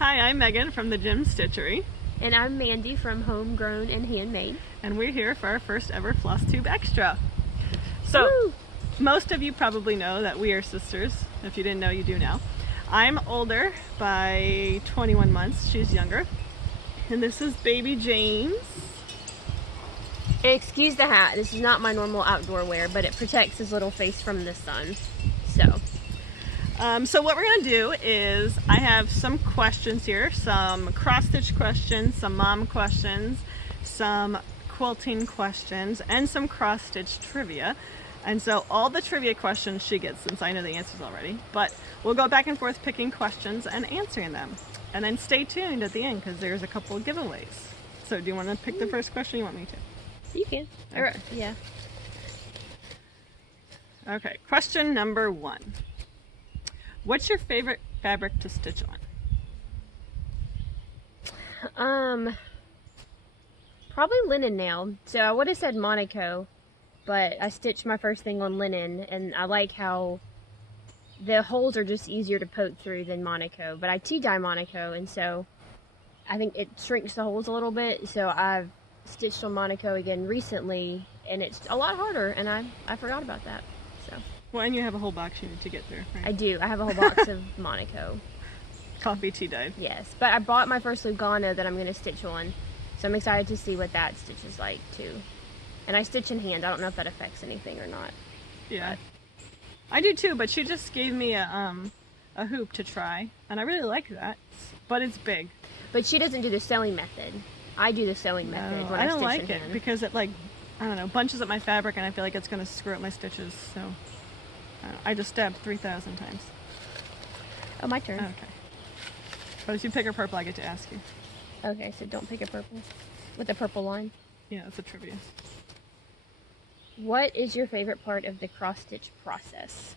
Hi, I'm Megan from the Gym Stitchery. And I'm Mandy from Homegrown and Handmade. And we're here for our first ever Flosstube Extra. So, Woo! Most of you probably know that we are sisters. If you didn't know, you do now. I'm older by 21 months. She's younger. And this is baby James. Excuse the hat. This is not my normal outdoor wear, but it protects his little face from the sun. So what we're going to do is I have some questions here, some cross-stitch questions, some mom questions, some quilting questions, and some cross-stitch trivia. And so all the trivia questions she gets, since I know the answers already, but we'll go back and forth picking questions and answering them. And then stay tuned at the end because there's a couple of giveaways. So do you want to pick the first question or you want me to? You can. Okay. Yeah. Okay, question number 1. What's your favorite fabric to stitch on? Probably linen now. So I would have said Monaco, but I stitched my first thing on linen, and I like how the holes are just easier to poke through than Monaco. But I tea-dye Monaco, and so I think it shrinks the holes a little bit. So I've stitched on Monaco again recently, and it's a lot harder, and I forgot about that. So. Well, and you have a whole box you need to get through, right? I do. I have a whole box of Monaco. Coffee tea dyed. Yes, but I bought my first Lugano that I'm going to stitch on, so I'm excited to see what that stitch is like too. And I stitch in hand. I don't know if that affects anything or not. Yeah, but I do too. But she just gave me a hoop to try, and I really like that. But it's big. But she doesn't do the sewing method. I do the sewing method when I don't stitch like in it hand. because it, like, I don't know, bunches up my fabric, and I feel like it's going to screw up my stitches. So I just stabbed 3,000 times. Oh, my turn. Okay. But if you pick a purple, I get to ask you. Okay, so don't pick a purple. With a purple line. Yeah, it's a trivia. What is your favorite part of the cross-stitch process?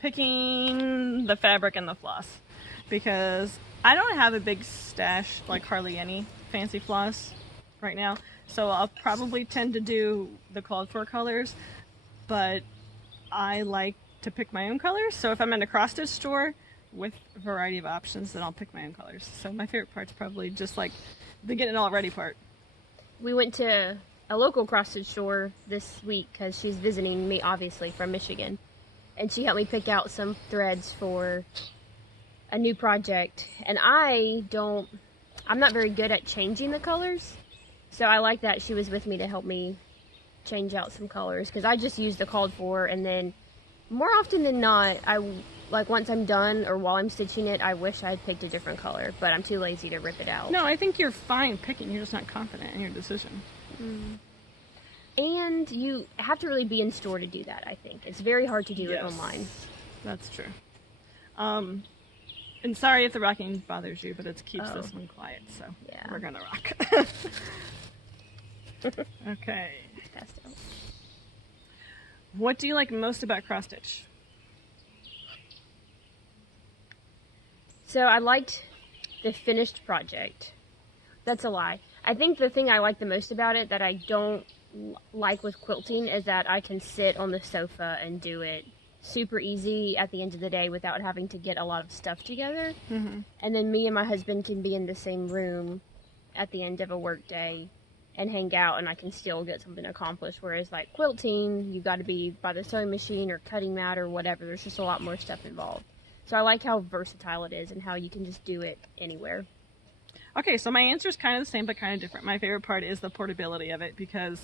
Picking the fabric and the floss. Because I don't have a big stash, like hardly any fancy floss right now. So I'll probably tend to do the called for colors, but I like to pick my own colors. So if I'm in a cross stitch store with a variety of options, then I'll pick my own colors. So my favorite part's probably just like the getting it all ready part. We went to a local cross stitch store this week because she's visiting me, obviously, from Michigan. And she helped me pick out some threads for a new project. And I'm not very good at changing the colors. So I like that she was with me to help me change out some colors, because I just use the called for, and then more often than not, once I'm done or while I'm stitching it, I wish I had picked a different color, but I'm too lazy to rip it out. No, I think you're fine picking. You're just not confident in your decision. And you have to really be in store to do that, I think. It's very hard to do it online. That's true. And sorry if the rocking bothers you, but it keeps this one quiet, so yeah, we're gonna rock. Okay. What do you like most about cross stitch? So I liked the finished project. That's a lie. I think the thing I like the most about it that I don't like with quilting is that I can sit on the sofa and do it super easy at the end of the day without having to get a lot of stuff together. Mm-hmm. And then me and my husband can be in the same room at the end of a work day and hang out, and I can still get something accomplished. Whereas like quilting, you got to be by the sewing machine or cutting mat or whatever. There's just a lot more stuff involved. So I like how versatile it is and how you can just do it anywhere. Okay, so my answer is kind of the same but kind of different. My favorite part is the portability of it, because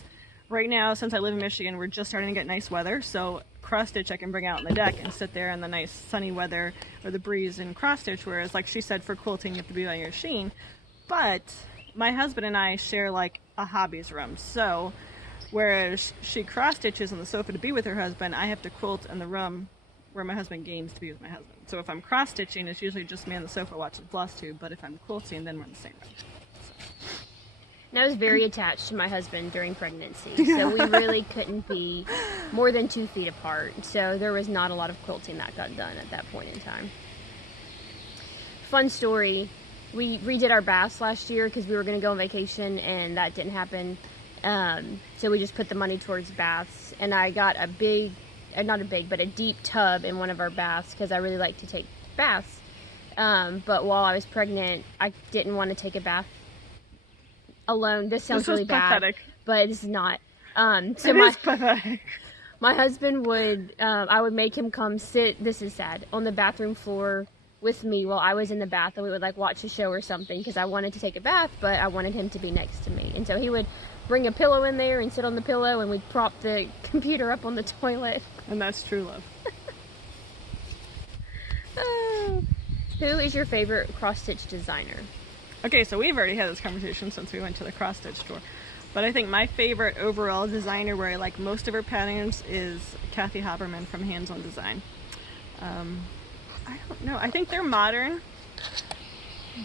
right now, since I live in Michigan, we're just starting to get nice weather. So cross stitch I can bring out on the deck and sit there in the nice sunny weather or the breeze and cross stitch. Whereas, like she said, for quilting you have to be on your machine. But my husband and I share like a hobbies room. So whereas she cross stitches on the sofa to be with her husband, I have to quilt in the room where my husband games to be with my husband. So if I'm cross stitching, it's usually just me on the sofa watching Flosstube. But if I'm quilting, then we're in the same room. And I was very attached to my husband during pregnancy, so we really couldn't be more than 2 feet apart. So there was not a lot of quilting that got done at that point in time. Fun story, we redid our baths last year because we were going to go on vacation, and that didn't happen. So we just put the money towards baths, and I got a deep tub in one of our baths because I really like to take baths. But while I was pregnant, I didn't want to take a bath alone. This sounds really pathetic. bad, but this is not. So It is pathetic. my husband would, I would make him come sit, this is sad, on the bathroom floor with me while I was in the bath, and we would like watch a show or something because I wanted to take a bath, but I wanted him to be next to me. And so he would bring a pillow in there and sit on the pillow, and we'd prop the computer up on the toilet. And that's true love. Who is your favorite cross-stitch designer? Okay, so we've already had this conversation since we went to the cross-stitch store. But I think my favorite overall designer, where I like most of her patterns, is Kathy Haberman from Hands On Design. I don't know. I think they're modern,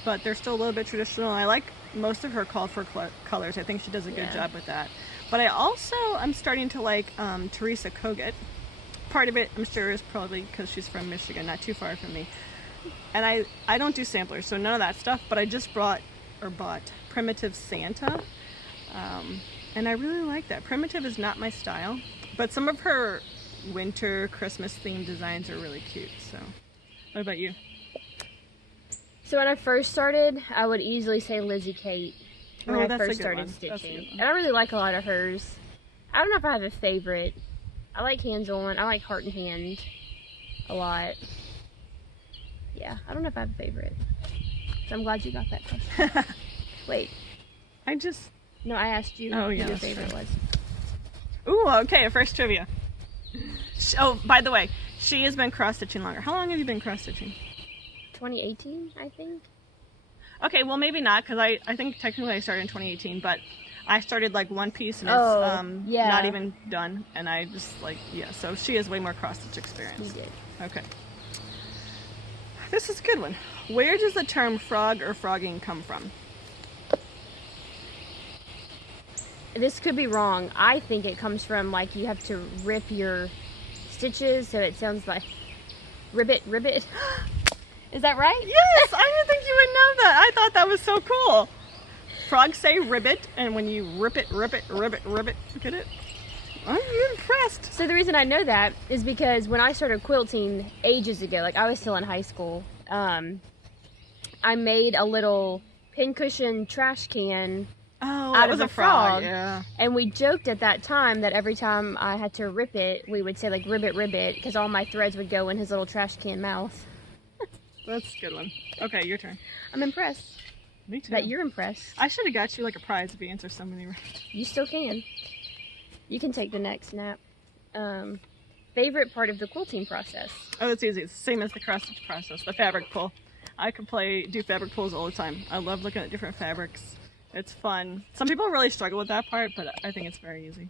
but they're still a little bit traditional. I like most of her call for colors. I think she does a good job with that. But I'm starting to like Teresa Kogut. Part of it, I'm sure, is probably because she's from Michigan, not too far from me. And I don't do samplers, so none of that stuff, but I just bought Primitive Santa. And I really like that. Primitive is not my style, but some of her winter Christmas themed designs are really cute. So what about you? So when I first started, I would easily say Lizzie Kate when I first started stitching. And I really like a lot of hers. I don't know if I have a favorite. I like Hands On. I like Heart and Hand a lot. Yeah, I don't know if I have a favorite. So I'm glad you got that question. Wait. No, I asked you who your favorite was. Ooh, okay, a first trivia. Oh, by the way, she has been cross-stitching longer. How long have you been cross-stitching? 2018, I think. Okay, well maybe not, because I think technically I started in 2018, but I started like one piece and it's not even done, and I just so she has way more cross-stitch experience. We did. Okay. This is a good one. Where does the term frog or frogging come from? This could be wrong. I think it comes from like you have to rip your stitches, so it sounds like ribbit. Is that right? Yes, I didn't think you would know that. I thought that was so cool. Frogs say ribbit, and when you rip it. Get it? I'm impressed. So the reason I know that is because when I started quilting ages ago, like I was still in high school, I made a little pincushion trash can out of a frog. Yeah. And we joked at that time that every time I had to rip it, we would say like ribbit, because all my threads would go in his little trash can mouth. That's a good one. Okay, your turn. I'm impressed. Me too. That you're impressed. I should have got you like a prize if you answer so many right. You still can. You can take the next nap. Favorite part of the quilting process? Oh, it's easy. It's the same as the cross-stitch process, the fabric pull. I could do fabric pulls all the time. I love looking at different fabrics. It's fun. Some people really struggle with that part, but I think it's very easy.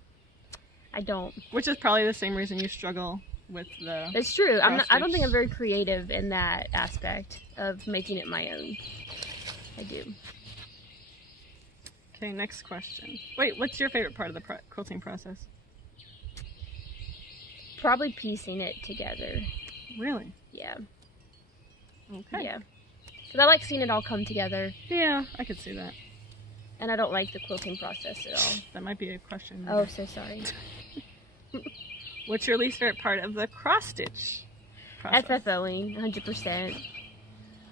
I don't. Which is probably the same reason you struggle with the It's true. I don't think I'm very creative in that aspect of making it my own. I do. Okay, next question. Wait, what's your favorite part of the quilting process? Probably piecing it together. Really? Yeah. Okay. Yeah. Because I like seeing it all come together. Yeah, I could see that. And I don't like the quilting process at all. That might be a question. Oh, so sorry. What's your least favorite part of the cross-stitch process? FFOing, 100%.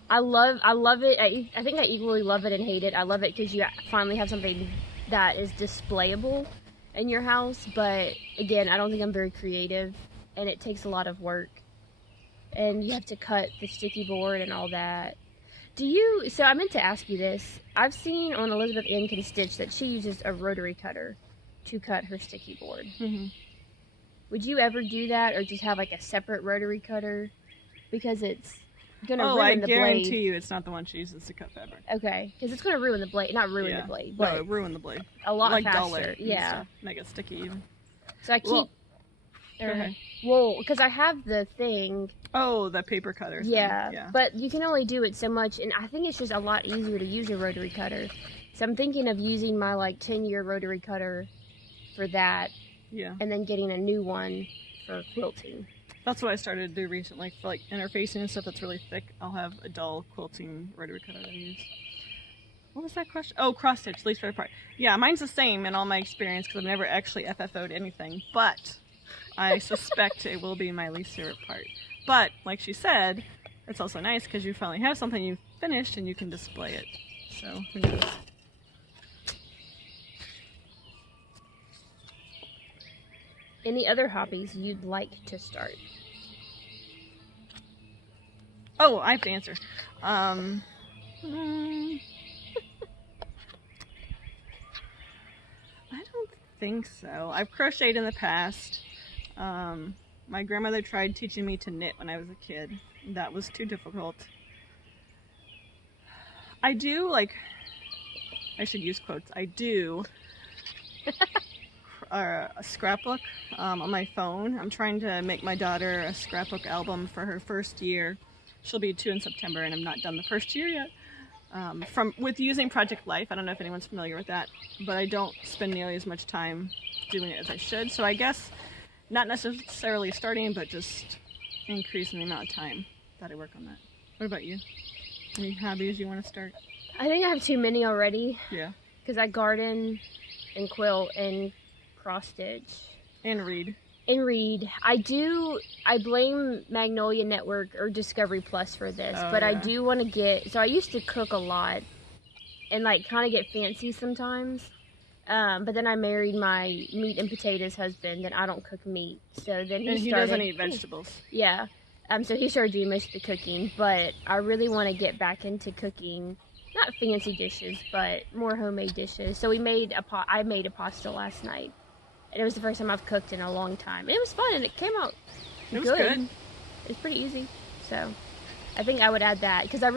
I love it. I think I equally love it and hate it. I love it because you finally have something that is displayable in your house. But again, I don't think I'm very creative, and it takes a lot of work. And you have to cut the sticky board and all that. So I meant to ask you this. I've seen on Elizabeth N. Can Stitch that she uses a rotary cutter to cut her sticky board. Mm-hmm. Would you ever do that, or just have like a separate rotary cutter? Because it's gonna ruin the blade. I guarantee you it's not the one she uses to cut fabric. Okay, because it's gonna ruin the blade. Not ruin the blade, but no, ruin the blade. A lot like faster. Dull it yeah. Make it sticky even. So I keep... Go ahead. Well, because I have the thing... Oh, the paper cutter thing. Yeah, but you can only do it so much, and I think it's just a lot easier to use a rotary cutter. So I'm thinking of using my, 10-year rotary cutter for that. Yeah. And then getting a new one for quilting. That's what I started to do recently. For, interfacing and stuff that's really thick, I'll have a dull quilting rotary cutter to use. What was that question? Oh, cross-stitch, least favorite part. Yeah, mine's the same in all my experience, because I've never actually FFO'd anything, but I suspect it will be my least favorite part. But, like she said, it's also nice because you finally have something you've finished and you can display it. So, who knows? Any other hobbies you'd like to start? Oh, I have to answer. I don't think so. I've crocheted in the past. My grandmother tried teaching me to knit when I was a kid. That was too difficult. I do, like, I should use quotes. I do a scrapbook on my phone. I'm trying to make my daughter a scrapbook album for her first year. She'll be 2 in September, and I'm not done the first year yet. With using Project Life, I don't know if anyone's familiar with that, but I don't spend nearly as much time doing it as I should. So I guess not necessarily starting, but just increasing the amount of time that I work on that. What about you? Any hobbies you want to start? I think I have too many already. Yeah. Because I garden and quilt and cross stitch. And read. And read. I blame Magnolia Network or Discovery Plus for this, but yeah. I do want to so I used to cook a lot and like kind of get fancy sometimes. But then I married my meat and potatoes husband, and I don't cook meat. So then he doesn't eat vegetables. Yeah. So he started doing most of the cooking, but I really want to get back into cooking, not fancy dishes, but more homemade dishes. So I made a pasta last night, and it was the first time I've cooked in a long time. And it was fun, and it came out good. It was pretty easy. So I think I would add that, because I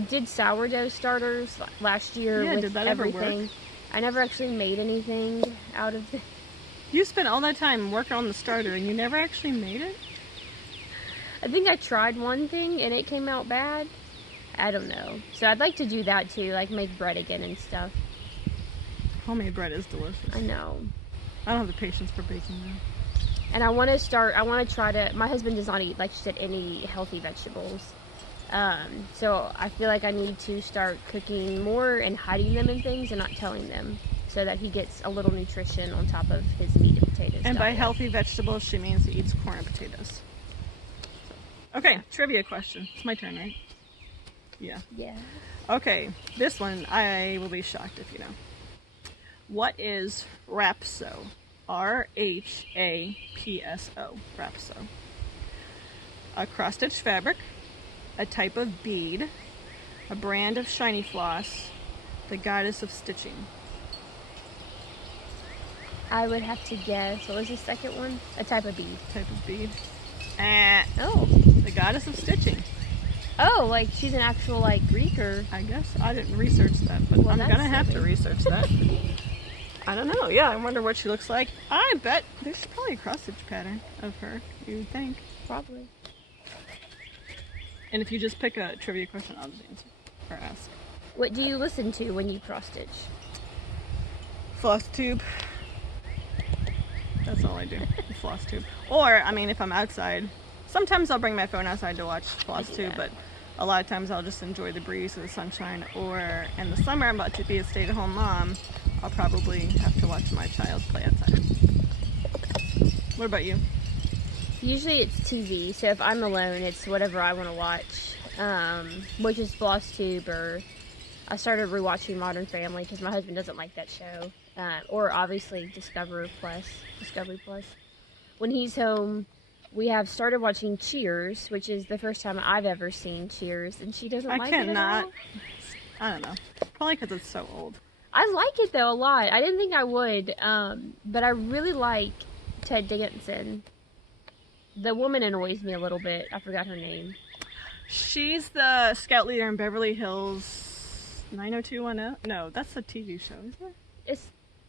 did sourdough starters last year with did that everything. Ever work? I never actually made anything out of it. You spent all that time working on the starter, and you never actually made it? I think I tried one thing and it came out bad. I don't know. So I'd like to do that too, like make bread again and stuff. Homemade bread is delicious. I know. I don't have the patience for baking though. And I want to try to, my husband does not eat, like she said, any healthy vegetables. So I feel like I need to start cooking more and hiding them in things and not telling them, so that he gets a little nutrition on top of his meat and potatoes. And by healthy vegetables, she means he eats corn and potatoes. Okay, trivia question. It's my turn, right? Yeah. Yeah. Okay, this one I will be shocked if you know. What is Rapso? R-H-A-P-S-O. Rapso. A cross-stitch fabric, a type of bead, a brand of shiny floss, the goddess of stitching. I would have to guess. What was the second one? A type of bead. Type of bead. Oh. The goddess of stitching. Oh, like she's an actual like Greek, or? I guess I didn't research that, but I'm gonna have to research that. I don't know. Yeah, I wonder what she looks like. I bet there's probably a cross stitch pattern of her. You would think. Probably. And if you just pick a trivia question, I'll just answer or ask. What do you listen to when you cross stitch? Flosstube. That's all I do. Flosstube. Or, I mean, if I'm outside, sometimes I'll bring my phone outside to watch Flosstube, but a lot of times I'll just enjoy the breeze or the sunshine. Or in the summer, I'm about to be a stay-at-home mom. I'll probably have to watch my child play outside. What about you? Usually it's TV, so if I'm alone, it's whatever I want to watch, which is Flosstube, or I started rewatching Modern Family because my husband doesn't like that show, or obviously Discovery Plus. When he's home, we have started watching Cheers, which is the first time I've ever seen Cheers, and she doesn't like it at all. I don't know. Probably because it's so old. I like it though a lot. I didn't think I would, but I really like Ted Danson. The woman annoys me a little bit. I forgot her name. She's the scout leader in Beverly Hills 90210. No, that's a TV show, isn't it? It's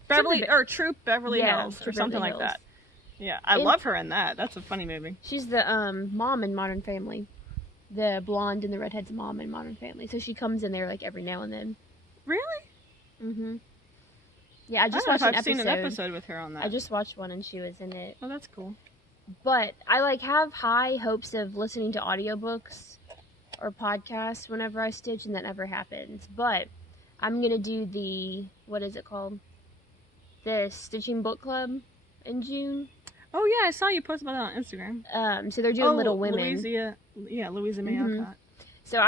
Troop Beverly Hills or something like that. Yeah, I love her in that. That's a funny movie. She's the mom in Modern Family. The blonde and the redhead's mom in Modern Family. So she comes in there like every now and then. Really? Mm-hmm. Yeah, I just watched an episode. I've seen an episode with her on that. I just watched one and she was in it. Oh, that's cool. But I like have high hopes of listening to audiobooks or podcasts whenever I stitch, and that never happens. But I'm gonna do the, what is it called? The Stitching Book Club in June. Oh yeah, I saw you post about that on Instagram. So they're doing Little Women. Louisa May Alcott. So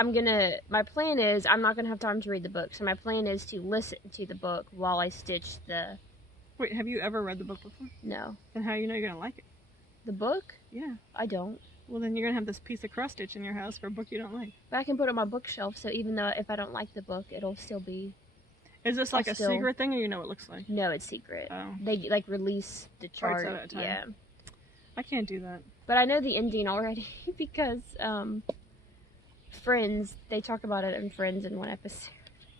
my plan is, I'm not going to have time to read the book. So my plan is to listen to the book while I stitch the... Wait, have you ever read the book before? No. Then how do you know you're going to like it? The book? Yeah. I don't. Well, then you're going to have this piece of cross stitch in your house for a book you don't like. But I can put it on my bookshelf, so even though if I don't like the book, it'll still be... Is this like a secret thing, or you know what it looks like? No, it's secret. Oh. They like release the chart. Parts at a time. Yeah. I can't do that. But I know the ending already because Friends, they talk about it in Friends in one episode.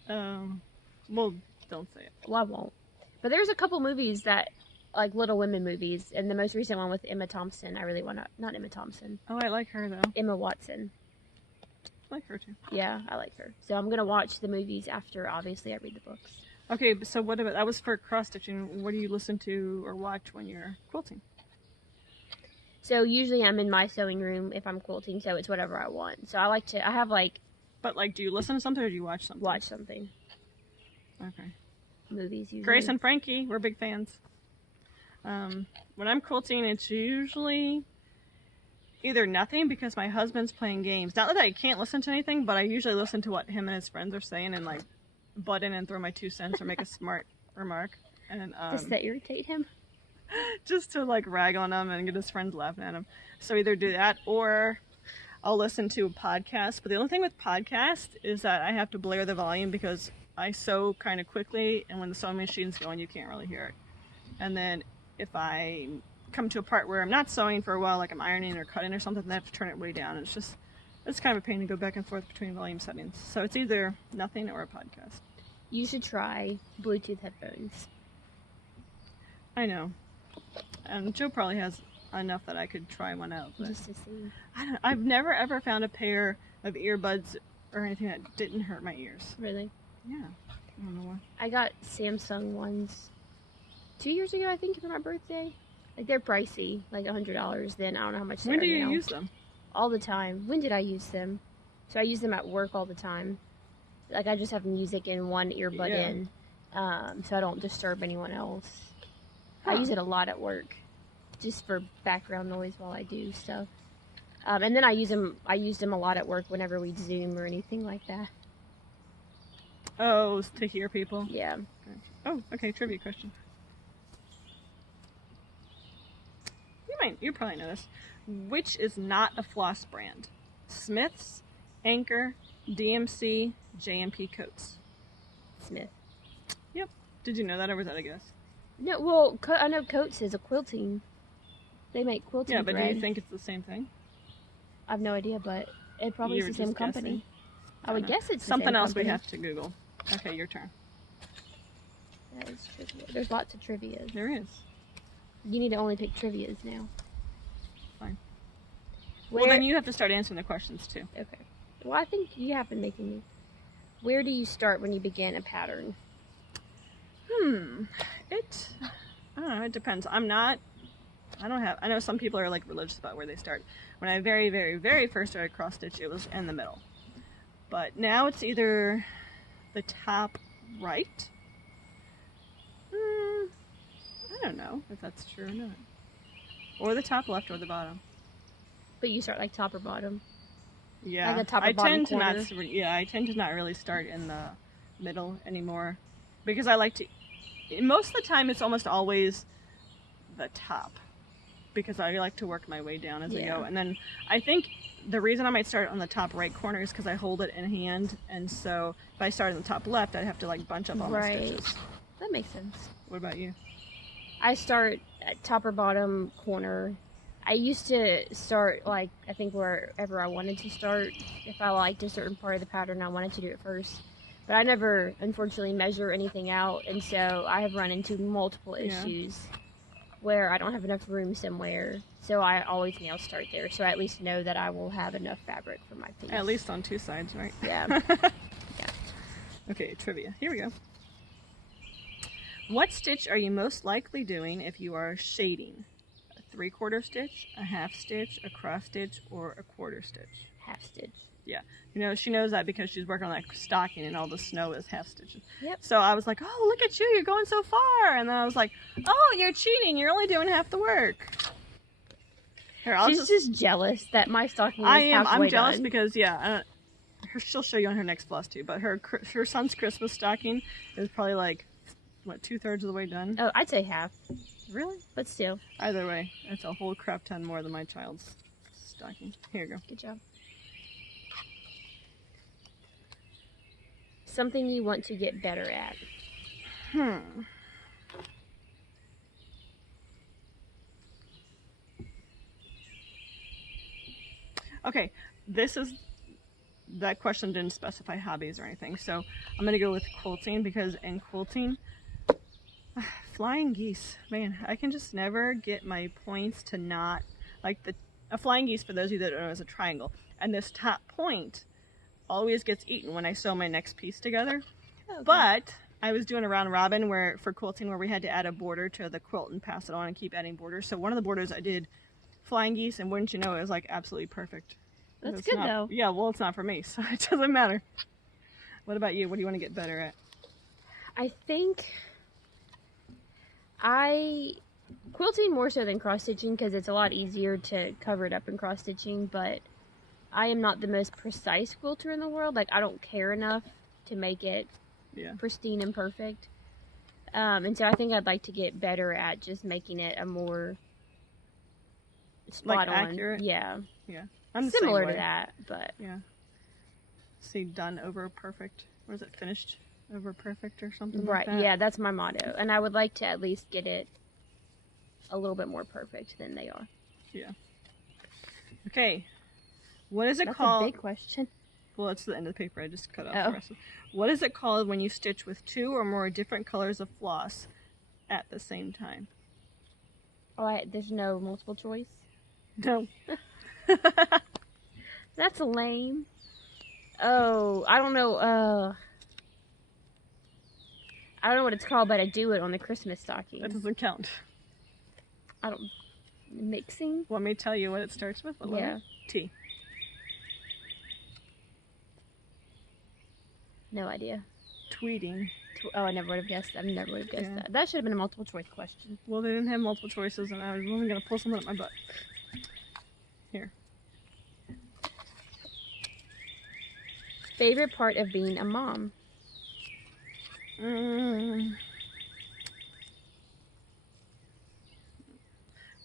Well, don't say it. Well, I won't. But there's a couple movies that, like Little Women movies, and the most recent one with Emma Thompson. I really want to, not Emma Thompson. Oh, I like her though. Emma Watson. I like her too. Yeah, I like her. So I'm going to watch the movies after, obviously, I read the books. Okay, so what about, that was for cross-stitching. What do you listen to or watch when you're quilting? So usually I'm in my sewing room if I'm quilting, so it's whatever I want. So I have like... But like, do you listen to something or do you watch something? Watch something. Okay. Movies usually. Grace and Frankie, we're big fans. When I'm quilting, it's usually either nothing because my husband's playing games. Not that I can't listen to anything, but I usually listen to what him and his friends are saying and like butt in and throw my 2 cents or make a smart remark. And Does that irritate him? just to like rag on him and get his friends laughing at him. So either do that or I'll listen to a podcast. But the only thing with podcasts is that I have to blare the volume because I sew kind of quickly, and when the sewing machine's going, you can't really hear it. And then if I come to a part where I'm not sewing for a while, like I'm ironing or cutting or something, then I have to turn it way down. And it's kind of a pain to go back and forth between volume settings. So it's either nothing or a podcast. You should try Bluetooth headphones. I know. And Joe probably has enough that I could try one out. But Just to see. I've never ever found a pair of earbuds or anything that didn't hurt my ears. Really? Yeah. I don't know why. I got Samsung ones 2 years ago, I think, for my birthday. Like, they're pricey, like $100. Then I don't know how much they are When do you now. use them? All the time. When did I use them? So I use them at work all the time. Like, I just have music in one earbud in, so I don't disturb anyone else. I use it a lot at work, just for background noise while I do stuff. And then I used them a lot at work whenever we'd Zoom or anything like that. Oh, to hear people? Yeah. Okay. Oh, okay, trivia question. You probably know this. Which is not a floss brand? Smith's, Anchor, DMC, JMP Coats. Smith. Yep. Did you know that, or was that a guess? No, well, I know Coats is a quilting. They make quilting Yeah, but thread. do you think it's the same thing? I have no idea, but it probably You is were the same just company. guessing. I would guess it's the something same else company. we have to Google. Okay, your turn. That is trivia. There's lots of trivias. There is. You need to only pick trivias now. Fine. Where... Well, then you have to start answering the questions too. Okay. Well, I think you have been making me. Where do you start when you begin a pattern? I don't know, it depends. I know some people are like religious about where they start. When I very, very, very first started cross stitch, it was in the middle. But now it's either the top right. I don't know if that's true or not. Or the top left or the bottom. But you start like top or bottom. Yeah, like a top or I bottom tend to not. corner. Yeah, I tend to not really start in the middle anymore, because I like to. Most of the time, it's almost always the top, because I like to work my way down as I go. And then I think the reason I might start on the top right corner is because I hold it in hand, and so if I start on the top left, I'd have to like bunch up all my stitches. That makes sense. What about you? I start at top or bottom corner. I used to start, like, I think wherever I wanted to start. If I liked a certain part of the pattern, I wanted to do it first. But I never, unfortunately, measure anything out, and so I have run into multiple issues where I don't have enough room somewhere. So I always now start there, so I at least know that I will have enough fabric for my piece. At least on 2 sides, right? Yeah. Okay, trivia. Here we go. What stitch are you most likely doing if you are shading? A 3/4 stitch, a half stitch, a cross stitch, or a quarter stitch? Half stitch. Yeah. You know, she knows that because she's working on that stocking and all the snow is half stitches. Yep. So I was like, oh, look at you, you're going so far. And then I was like, oh, you're cheating. You're only doing half the work. Here, I'll She's just jealous that my stocking is I'm halfway jealous done. because she'll show you on her next floss too. But her son's Christmas stocking is probably like what 2/3 of the way done. Oh, I'd say half. Really? But still. Either way, it's a whole crap ton more than my child's stocking. Here you go. Good job. Something you want to get better at. Okay, that question didn't specify hobbies or anything, so I'm gonna go with quilting because in quilting, flying geese, man, I can just never get my points to not, like a flying geese, for those of you that don't know, is a triangle, and this top point always gets eaten when I sew my next piece together. Okay. But I was doing a round robin for quilting where we had to add a border to the quilt and pass it on and keep adding borders. So one of the borders I did flying geese, and wouldn't you know, it was like absolutely perfect. That's good though. Yeah, well, it's not for me, so it doesn't matter. What about you? What do you want to get better at? I think quilting more so than cross stitching because it's a lot easier to cover it up in cross stitching, but I am not the most precise quilter in the world. Like, I don't care enough to make it pristine and perfect. And so I think I'd like to get better at just making it a more spot on. Accurate? Yeah. Yeah. I'm similar to that, but yeah. See, done over perfect. Or is it finished over perfect or something right, like that? yeah, that's my motto. And I would like to at least get it a little bit more perfect than they are. Yeah. Okay. What is it That's called? That's a big question. Well, it's the end of the paper. I just cut off the rest of it. What is it called when you stitch with 2 or more different colors of floss at the same time? Oh, there's no multiple choice? No. That's lame. Oh, I don't know. I don't know what it's called, but I do it on the Christmas stocking. That doesn't count. I don't... Mixing? Want me to tell you what it starts with? What letter? T. No idea. Tweeting. Oh, I never would have guessed. I never would have guessed that. That should have been a multiple choice question. Well, they didn't have multiple choices, and I was only going to pull something up my butt. Here. Favorite part of being a mom?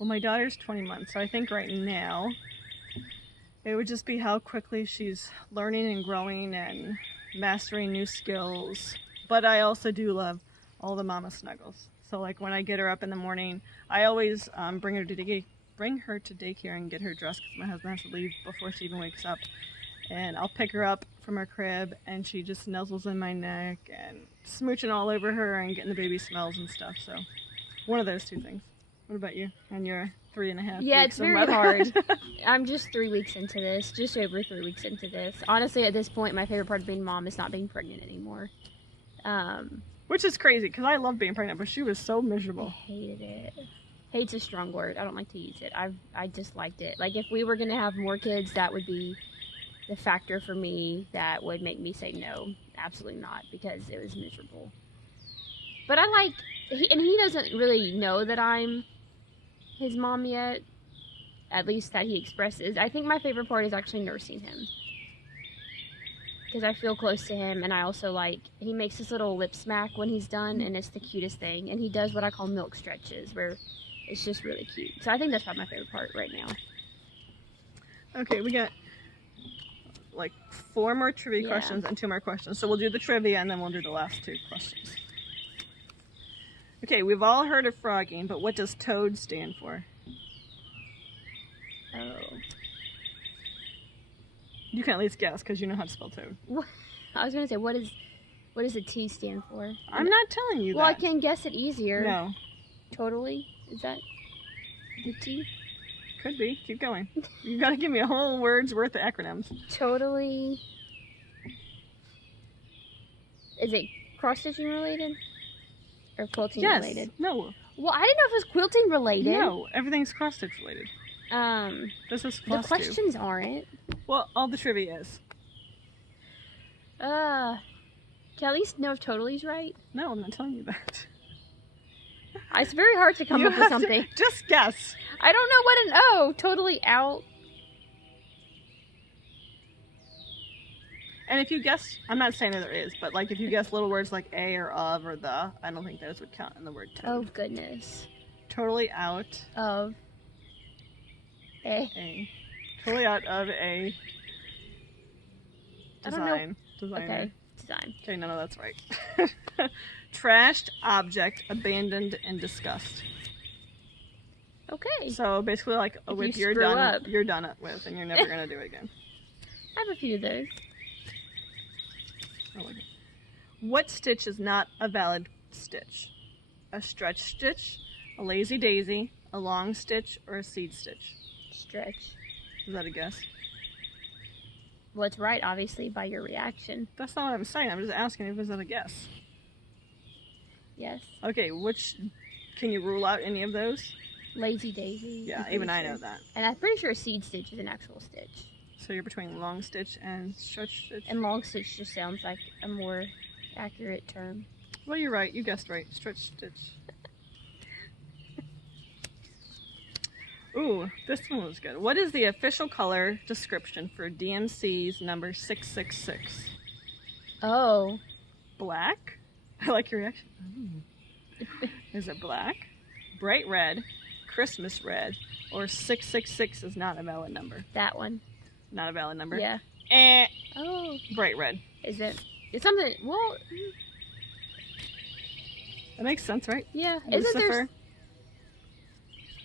Well, my daughter's 20 months, so I think right now it would just be how quickly she's learning and growing and mastering new skills. But I also do love all the mama snuggles. So like when I get her up in the morning, I always bring her to daycare and get her dressed because my husband has to leave before she even wakes up. And I'll pick her up from her crib and she just nuzzles in my neck and smooching all over her and getting the baby smells and stuff. So one of those two things. What about you? And you're 3.5 Yeah, weeks it's very hard. I'm just 3 weeks into this, just over 3 weeks into this. Honestly, at this point, my favorite part of being a mom is not being pregnant anymore. Which is crazy, because I love being pregnant, but she was so miserable. I hated it. Hate's a strong word. I don't like to use it. I disliked it. Like, if we were going to have more kids, that would be the factor for me that would make me say no. Absolutely not, because it was miserable. But I like... he doesn't really know that I'm his mom yet, at least that he expresses. I think my favorite part is actually nursing him, because I feel close to him, and I also like, he makes this little lip smack when he's done, and it's the cutest thing, and he does what I call milk stretches, where it's just really cute. So I think that's probably my favorite part right now. Okay, we got like 4 more trivia questions and 2 more questions, so we'll do the trivia and then we'll do the last 2 questions. Okay, we've all heard of frogging, but what does TOAD stand for? Oh. You can at least guess, because you know how to spell toad. What? I was going to say, what does the T stand for? I'm not telling you that. Well, I can guess it easier. No. Totally? Is that the T? Could be. Keep going. You've got to give me a whole word's worth of acronyms. Totally. Is it cross-stitching related? Or quilting related? No. Well, I didn't know if it was quilting related. No, everything's cross-stitch related. This is the questions aren't. Well, all the trivia is. Can I at least know if totally's right? No, I'm not telling you that. It's very hard to come up with something. Just guess. I don't know what an O. Totally out. And if you guess, I'm not saying that there is, but like if you guess little words like a or of or the, I don't think those would count in the word toad. Oh, goodness. Totally out Of. a. Totally out of a I don't know. designer. Okay. Design. Okay, none of that's right. Trashed object, abandoned in disgust. Okay. So basically, like a If whip, you you're screw done. up. You're done it with, and you're never gonna do it again. I have a few of those. I like it. What stitch is not a valid stitch? A stretch stitch, a lazy daisy, a long stitch, or a seed stitch? Stretch. Is that a guess? What's right, obviously, by your reaction. That's not what I'm saying. I'm just asking if it's a guess. Yes. Okay, can you rule out any of those? Lazy daisy. Yeah, I'm pretty even I sure. know that. And I'm pretty sure a seed stitch is an actual stitch. So you're between long stitch and stretch stitch? And long stitch just sounds like a more accurate term. Well, you're right. You guessed right. Stretch stitch. Ooh, this one was good. What is the official color description for DMC's number 666? Oh. Black? I like your reaction. Is it black, bright red, Christmas red, or 666 is not a valid number? That one. Not a valid number? Yeah. Oh. Bright red. Is it? It's something. Well. That makes sense, right? Yeah. Isn't there? Lucifer.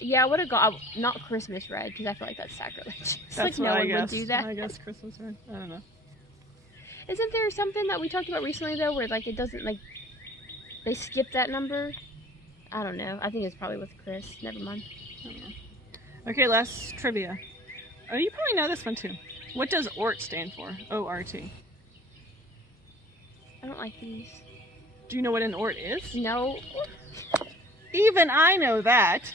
Yeah, I would have got not Christmas red because I feel like that's sacrilege. It's That's like what no I one guess. would do that. I guess Christmas red. I don't know. Isn't there something that we talked about recently though, where like it doesn't like they skip that number? I don't know. I think it's probably with Chris. Never mind. I don't know. Okay, last trivia. Oh, you probably know this one too. What does ORT stand for? O-R-T. I don't like these. Do you know what an ORT is? No. Even I know that.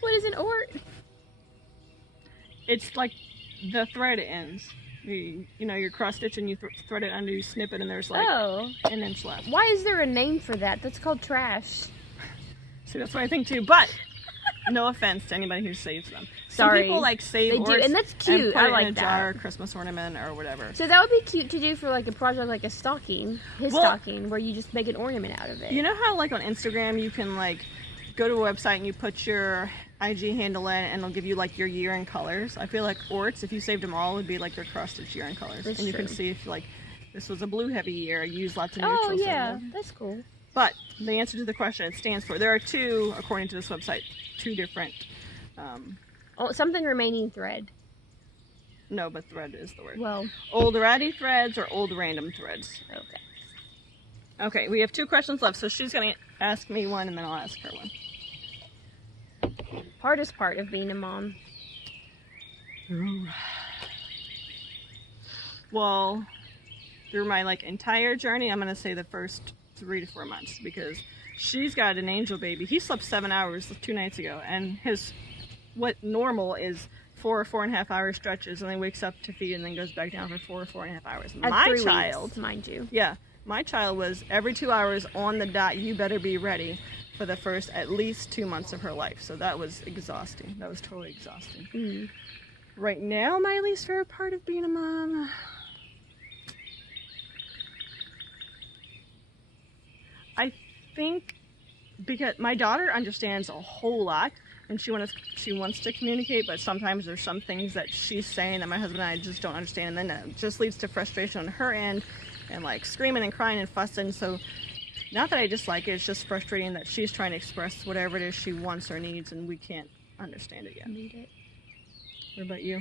What is an ORT? It's like the thread ends. You know, you're cross stitch and you thread it under, you snip it, and there's like an inch left. Why is there a name for that? That's called trash. See, that's what I think too. But no offense to anybody who saves them. Sorry. Some people like save They do, ORTs and that's cute. and put I it like in a that. jar, Christmas ornament, or whatever. So that would be cute to do for like a project like a stocking, stocking, where you just make an ornament out of it. You know how like on Instagram you can like go to a website and you put your IG handle in and it'll give you like your year in colors. I feel like ORTs, if you saved them all, would be like your cross stitch year in colors. That's and you true. can see if like this was a blue heavy year, you use lots of Oh neutrals. yeah, in there. that's cool. But the answer to the question it stands for, there are two, according to this website, two different, Oh, something remaining thread. no, but thread is the word. Well, Old ratty threads or old random threads. okay. Okay, we have two questions left, so she's going to ask me one and then I'll ask her one. Hardest part of being a mom. Well, through my like entire journey, I'm going to say the first 3 to 4 months because she's got an angel baby. He slept 7 hours 2 nights ago, and what normal is 4 or 4.5 hour stretches, and then wakes up to feed and then goes back down for 4 or 4.5 hours. At My 3 child, weeks, mind you. yeah, my child was every 2 hours on the dot. You better be ready for the first at least 2 months of her life. So that was exhausting. That was totally exhausting. Mm. Right now, my least favorite part of being a mom. I think because my daughter understands a whole lot and she wants to communicate, but sometimes there's some things that she's saying that my husband and I just don't understand, and then it just leads to frustration on her end and like screaming and crying and fussing. So not that I dislike it, it's just frustrating that she's trying to express whatever it is she wants or needs and we can't understand it yet. Need it. What about you?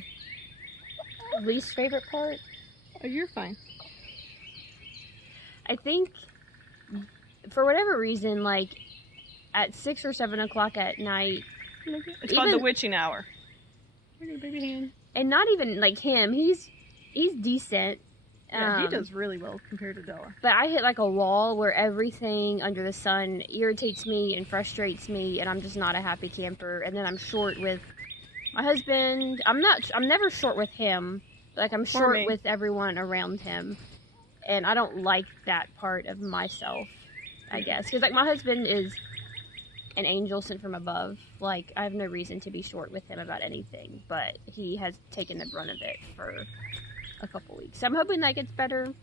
Least favorite part? Oh, you're fine. I think, for whatever reason, like, at 6 or 7 o'clock at night, It's called the witching hour. Look at baby hand. and not even, like, him, he's decent. Yeah, he does really well compared to Della. But I hit, like, a wall where everything under the sun irritates me and frustrates me, and I'm just not a happy camper. And then I'm short with my husband. I'm never short with him. Like, I'm short with everyone around him. And I don't like that part of myself, I guess. Because, like, my husband is an angel sent from above. Like, I have no reason to be short with him about anything, but he has taken the brunt of it for a couple weeks. So I'm hoping that gets better.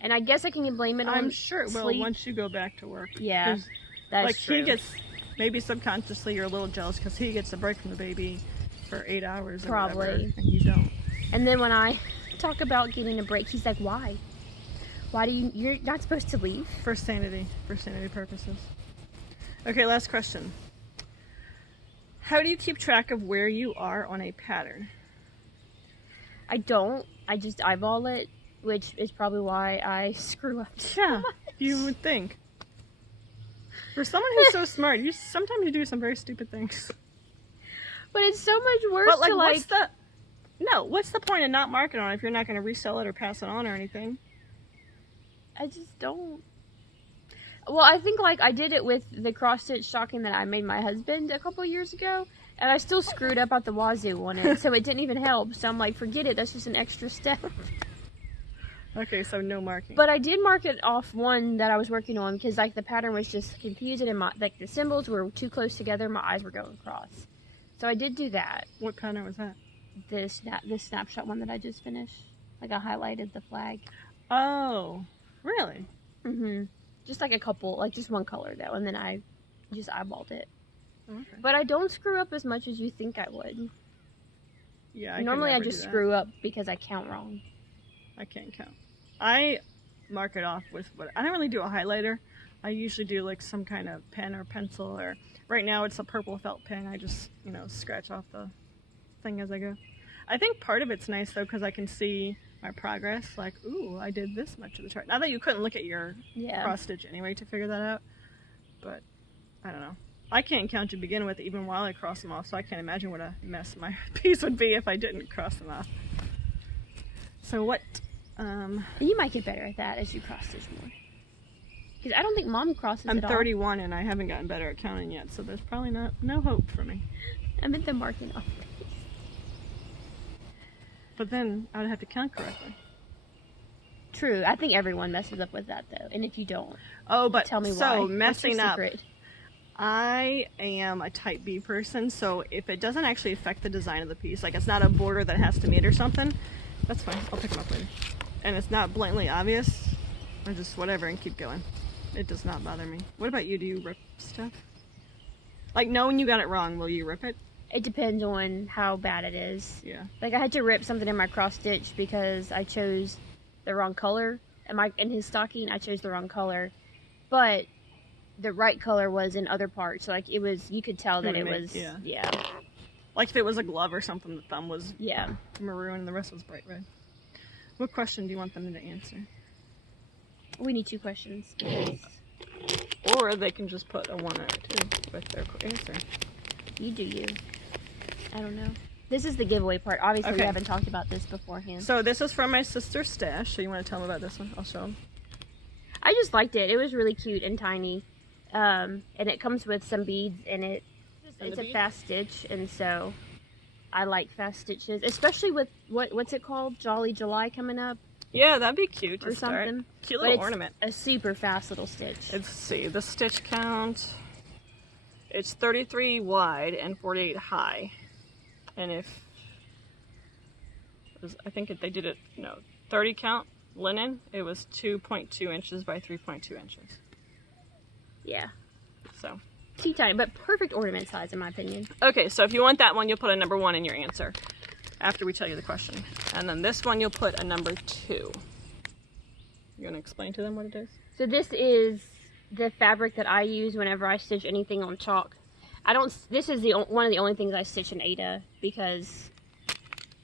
And I guess I can blame it on I'm sure it will sleep. once you go back to work. Yeah, 'Cause, that's like, true. he gets, maybe subconsciously you're a little jealous because he gets a break from the baby for 8 hours or Probably. whatever, and you don't. And then when I talk about getting a break, he's like, why? Why do you're not supposed to leave? For sanity purposes. Okay, last question. How do you keep track of where you are on a pattern? I don't. I just eyeball it, which is probably why I screw up. Yeah, you would think. For someone who's so smart, sometimes you do some very stupid things. But it's so much worse But, like, to, what's the point of not marking on it if you're not going to resell it or pass it on or anything? I just don't. Well, I think, like, I did it with the cross-stitch stocking that I made my husband a couple years ago, and I still screwed up out the wazoo on it, so it didn't even help. So I'm like, forget it, that's just an extra step. Okay, so no marking. But I did mark it off one that I was working on, because, like, the pattern was just confusing, and like, the symbols were too close together, my eyes were going across. So I did do that. What pattern was that? The snapshot one that I just finished. Like, I highlighted the flag. Oh, really? Mm-hmm. Just like a couple, like just one color though, and then I just eyeballed it. Okay. But I don't screw up as much as you think I would. Yeah, Normally I could never just do that. screw up because I count wrong. I can't count. I mark it off with I don't really do a highlighter. I usually do like some kind of pen or pencil, or right now it's a purple felt pen. I just, scratch off the thing as I go. I think part of it's nice though because I can see my progress. Like, ooh, I did this much of the chart. Not that you couldn't look at your cross stitch anyway to figure that out, but I don't know. I can't count to begin with even while I cross them off, so I can't imagine what a mess my piece would be if I didn't cross them off. So what? You might get better at that as you cross stitch more. Because I don't think Mom crosses I'm it 31 and I haven't gotten better at counting yet, so there's probably no hope for me. I meant the marking off. But then I would have to count correctly. True. I think everyone messes up with that though. And if you don't, tell me why. So What's your messing up. secret? I am a type B person, so if it doesn't actually affect the design of the piece, like it's not a border that has to meet or something, that's fine. I'll pick them up later. And it's not blatantly obvious, I just whatever and keep going. It does not bother me. What about you? Do you rip stuff? Like, knowing you got it wrong, will you rip it? It depends on how bad it is. Yeah. Like, I had to rip something in my cross stitch because I chose the wrong color. In his stocking, I chose the wrong color. But the right color was in other parts. So, like, you could tell that it was, yeah. Like if it was a glove or something, the thumb was Yeah. maroon and the rest was bright red. What question do you want them to answer? We need 2 questions. Or they can just put a 1 or a 2 with their answer. You do you. I don't know. This is the giveaway part. Obviously, we Okay. haven't talked about this beforehand. So this is from my sister's stash. So you want to tell them about this one? I'll show them. I just liked it. It was really cute and tiny. And it comes with some beads in it. It's a fast stitch, and so I like fast stitches, especially with what's it called? Jolly July coming up Yeah, that'd be cute to or start. something. Cute But little it's ornament. a super fast little stitch. Let's see, the stitch count. It's 33 wide and 48 high. And I think they did it, 30 count linen, it was 2.2 inches by 3.2 inches. Yeah. So. Tea tiny, but perfect ornament size in my opinion. Okay, so if you want that one, you'll put a number 1 in your answer after we tell you the question. And then this one, you'll put a number 2. You want to explain to them what it is? So this is the fabric that I use whenever I stitch anything on chalk. This is one of the only things I stitch in Ada because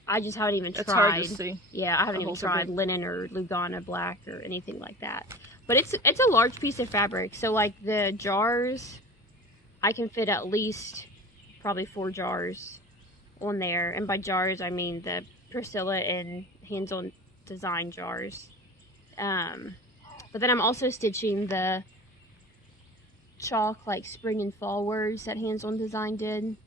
I just haven't even tried. It's hard to see. Yeah, I haven't even whole tried fabric. linen or Lugana black or anything like that. But it's a large piece of fabric. So like the jars, I can fit at least probably 4 jars on there. And by jars, I mean the Priscilla and hands-on design jars. But then I'm also stitching the chalk, like spring and fall words that hands-on design did.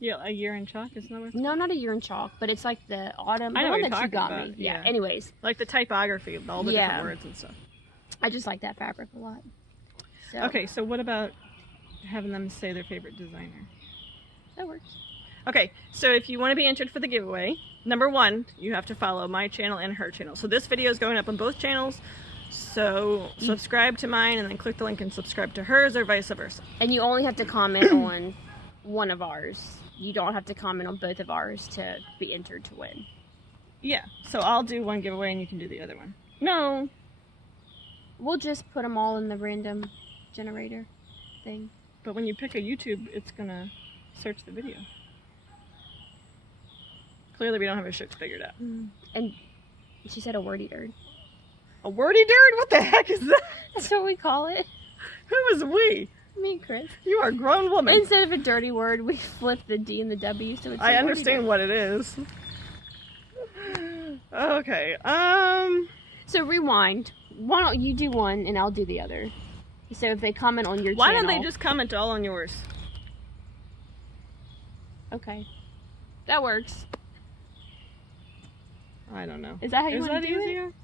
Yeah, a year in chalk, isn't that what it's No, not a year in chalk, but it's like the autumn. I know the what one you're that you talking got about, me. Yeah. yeah. Anyways, like the typography of all the Yeah. different words and stuff. I just like that fabric a lot. So, Okay, so what about having them say their favorite designer. That works. Okay, so if you want to be entered for the giveaway, number one, you have to follow my channel and her channel. So this video is going up on both channels. So subscribe to mine and then click the link and subscribe to hers or vice versa. And you only have to comment on one of ours. You don't have to comment on both of ours to be entered to win. Yeah, so I'll do one giveaway and you can do the other one. No. We'll just put them all in the random generator thing. But when you pick a YouTube, it's gonna search the video. Clearly we don't have our shit figured out. And she said a wordy dirt. A wordy dirt? What the heck is that? That's what we call it. Who is we? Me and Chris. You are a grown woman. Instead of a dirty word, we flip the D and the W, so it's I understand what it is. Okay, So rewind. Why don't you do one and I'll do the other? So if they comment on your why channel... don't they just comment all on yours? Okay. That works. I don't know. Is that how you want to do easier? it?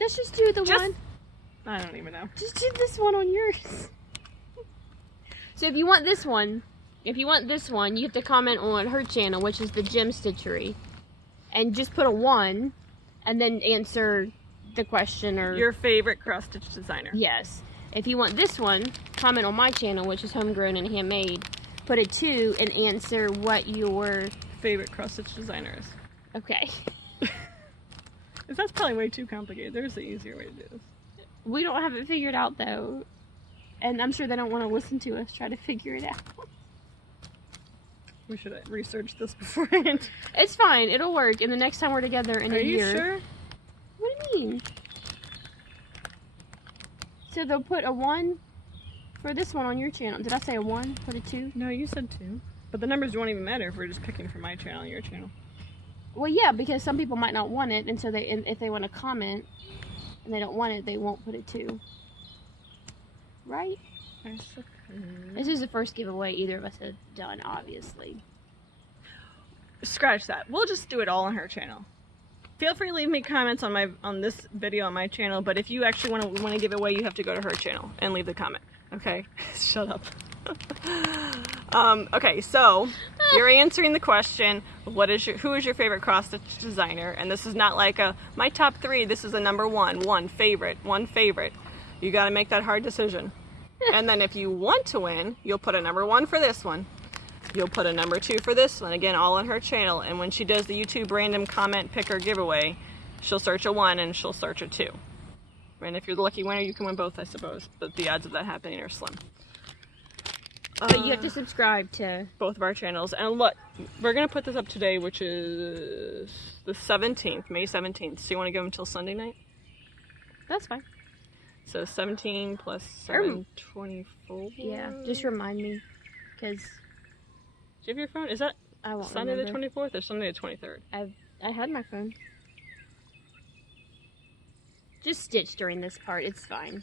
Let's just do the one. I don't even know. Just do this one on yours. So if you want this one, you have to comment on her channel, which is the Gem Stitchery. And just put a 1 and then answer the question or... Your favorite cross-stitch designer. Yes. If you want this one, comment on my channel, which is Homegrown and Handmade. Put a 2 and answer what your... favorite cross-stitch designer is. Okay. That's probably way too complicated. There's an easier way to do this. We don't have it figured out, though. And I'm sure they don't want to listen to us try to figure it out. We should have researched this beforehand. It's fine. It'll work. And the next time we're together in a year... Are you sure? What do you mean? So they'll put a 1 for this one on your channel. Did I say a 1? Put a 2? No, you said 2. But the numbers won't even matter if we're just picking from my channel and your channel. Well, yeah, because some people might not want it, and so if they want to comment and they don't want it, they won't put a 2. Right? That's okay. This is the first giveaway either of us have done, obviously. Scratch that. We'll just do it all on her channel. Feel free to leave me comments on this video on my channel, but if you actually want to give it away, you have to go to her channel and leave the comment. Okay? Shut up. Okay, so you're answering the question, who is your favorite cross-stitch designer? And this is not like my top 3, this is a number 1, one favorite. You gotta make that hard decision. And then if you want to win, you'll put a number 1 for this one. You'll put a number 2 for this one, again, all on her channel. And when she does the YouTube random comment picker giveaway, she'll search a 1 and she'll search a 2. And if you're the lucky winner, you can win both, I suppose. But the odds of that happening are slim. But you have to subscribe to both of our channels. And look, we're going to put this up today, which is the 17th, May 17th. So you want to go until Sunday night? That's fine. So 17 plus 7, 24. Yeah, just remind me. Because... Do you have your phone? Is that I won't Sunday remember. the 24th or Sunday the 23rd? I had my phone. Just stitch during this part. It's fine.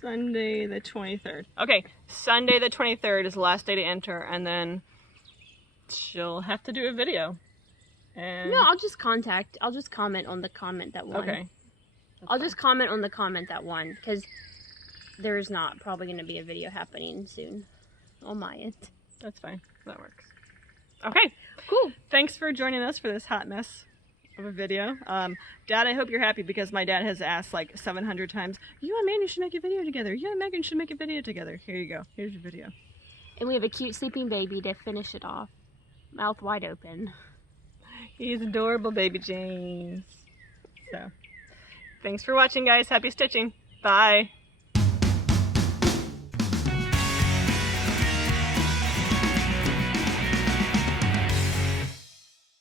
Sunday the 23rd. Okay, Sunday the 23rd is the last day to enter, and then she'll have to do a video. And No, I'll just comment on the comment that won. Okay. I'll just comment on the comment that won, because there's not probably going to be a video happening soon on my end. That's fine. That works. Okay. Cool. Thanks for joining us for this hot mess of a video. Dad, I hope you're happy because my dad has asked like 700 times, you and Mandy should make a video together. You and Megan should make a video together. Here you go. Here's your video. And we have a cute sleeping baby to finish it off. Mouth wide open. He's adorable, baby James. So, thanks for watching, guys. Happy stitching. Bye.